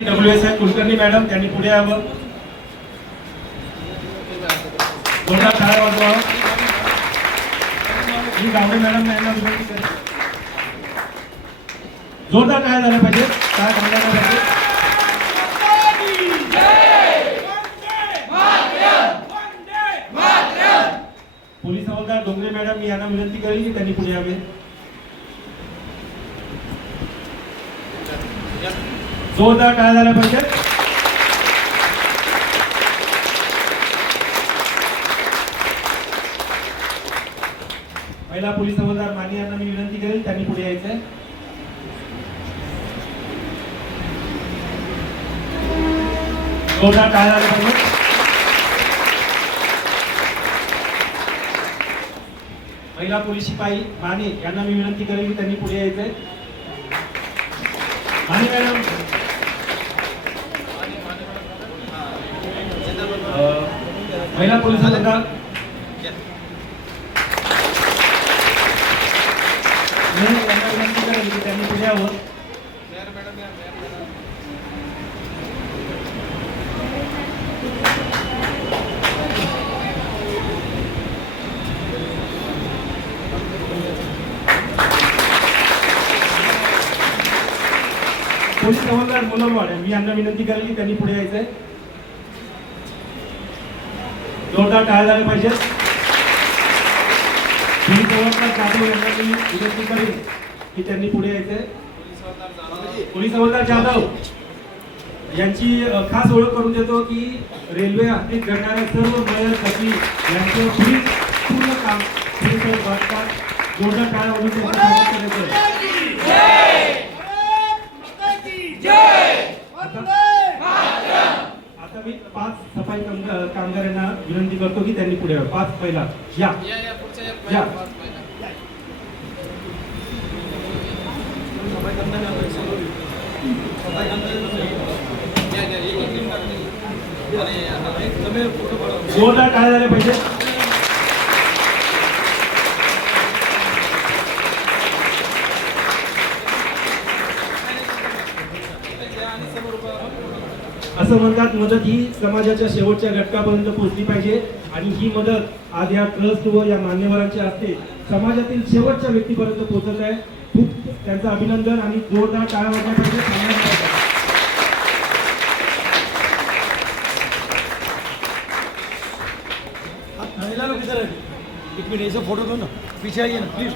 WSI Kulkarni madam त्यांनी पुढे यावं. जोरदार टाळ्या वाजवा. मी गावडे मॅडम यांना विनंती करतो. जोरदार टाळ्या झाल्या पाहिजे. टाळ्या थांबवायला पाहिजे. पोलीस हवालदार डोंगरे मॅडम मी यांना विनंती करेल की त्यांनी पुढे यावे. जोरदार टाळ्या झाल्या पाहिजे. महिला पोलीस हवालदार माने यांना मी विनंती करेल त्यांनी पुढे यायचंय. जोरदार टाळ्या झाल्या पाहिजे. महिला पोलीस शिपाई माने यांना मी विनंती करेल की त्यांनी पुढे यायचंय. माने मॅडम महिला पोलीस हवालदार यांना विनंती करेल की त्यांनी पुढे यावं. पोलीस हवालदार मुलंवाड मी यांना विनंती करेल की त्यांनी पुढे यायचंय. जोरदार टाळ्या झाल्या पाहिजेत. पोलीस हवालदार जाधव यांना मी विनंती करेल की त्यांनी पुढे यायचंय. पोलीस हवालदार जाधव यांची खास ओळख करून देतो की रेल्वे हद्दीत घडणाऱ्या सर्व मयत यांचं पूर्ण काम बघतात. जोरदार टाळ्या वाजवून त्यांचं स्वागत करायचं. आता मी 5 सफाई कामगारांना विनंती करतो की त्यांनी पुढे यावं. 5 पहिला या या. जोरदार टाळ्या झाल्या पाहिजे. असं म्हणतात मदत ही समाजाच्या शेवटच्या घटकापर्यंत पोहोचली पाहिजे आणि ही मदत आज या ट्रस्ट व या मान्यवरांच्या हस्ते समाजातील शेवटच्या व्यक्तीपर्यंत पोहोचत आहे. खूप त्यांचं अभिनंदन आणि जोरदार टाळ्या वाजवल्या पाहिजे. एक मिनट ऐसा फोटो दो ना, पीछे आइए ना प्लीज।